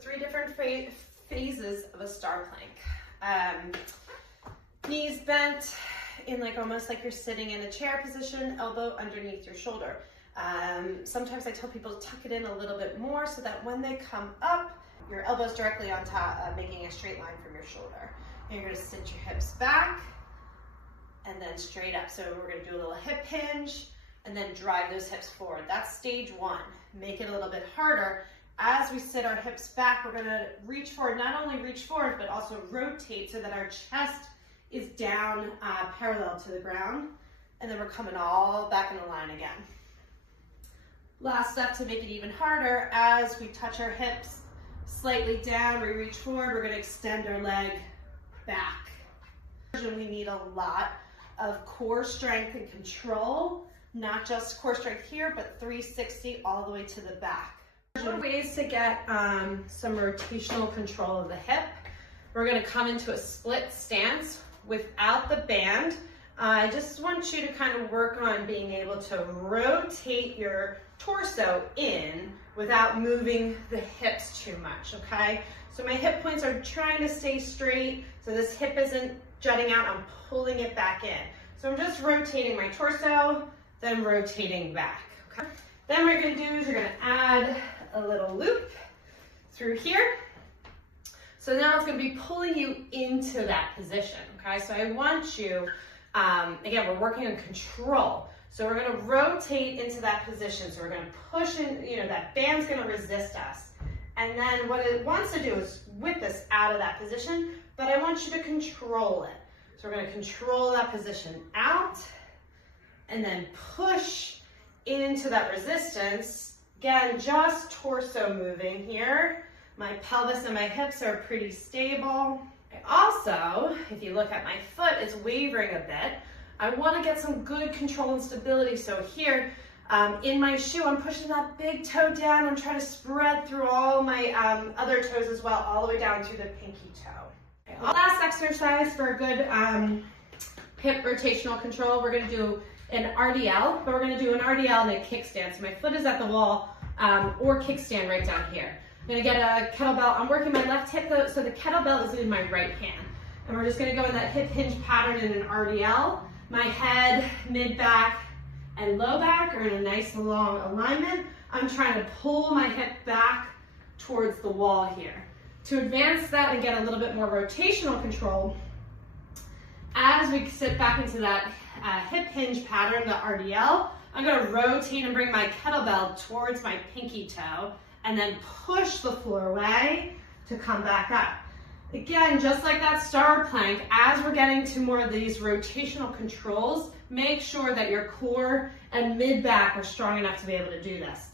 3 different phases of a star plank. Knees bent in like almost like you're sitting in a chair position, elbow underneath your shoulder. Sometimes I tell people to tuck it in a little bit more so that when they come up, your elbow's directly on top, making a straight line from your shoulder. And you're gonna sit your hips back and then straight up. So we're gonna do a little hip hinge and then drive those hips forward. That's stage 1. Make it a little bit harder. As we sit our hips back, we're gonna reach forward, not only reach forward, but also rotate so that our chest is down parallel to the ground. And then we're coming all back in a line again. Last step to make it even harder, as we touch our hips slightly down, we reach forward, we're gonna extend our leg back. We need a lot of core strength and control, not just core strength here, but 360 all the way to the back. Ways to get some rotational control of the hip. We're gonna come into a split stance without the band. I just want you to kind of work on being able to rotate your torso in without moving the hips too much, okay? So my hip points are trying to stay straight, so this hip isn't jutting out, I'm pulling it back in. So I'm just rotating my torso, then rotating back, okay? Then what you're gonna do is you're gonna add a little loop through here. So now it's gonna be pulling you into that position, okay? So I want you, again, we're working on control. So we're gonna rotate into that position. So we're gonna push in, that band's gonna resist us. And then what it wants to do is whip us out of that position, but I want you to control it. So we're gonna control that position out and then push into that resistance. Again, just torso moving here. My pelvis and my hips are pretty stable. Also, if you look at my foot, it's wavering a bit. I want to get some good control and stability. So here, in my shoe, I'm pushing that big toe down. I'm trying to spread through all my other toes as well, all the way down through the pinky toe. Okay, last exercise for a good hip rotational control, we're going to do an RDL, but we're going to do an RDL and a kickstand. So my foot is at the wall, or kickstand right down here. I'm gonna get a kettlebell. I'm working my left hip though, so the kettlebell is in my right hand. And we're just gonna go in that hip hinge pattern in an RDL. My head, mid back, and low back are in a nice long alignment. I'm trying to pull my hip back towards the wall here. To advance that and get a little bit more rotational control, as we sit back into that hip hinge pattern, the RDL, I'm gonna rotate and bring my kettlebell towards my pinky toe, and then push the floor away to come back up. Again, just like that star plank, as we're getting to more of these rotational controls, make sure that your core and mid back are strong enough to be able to do this.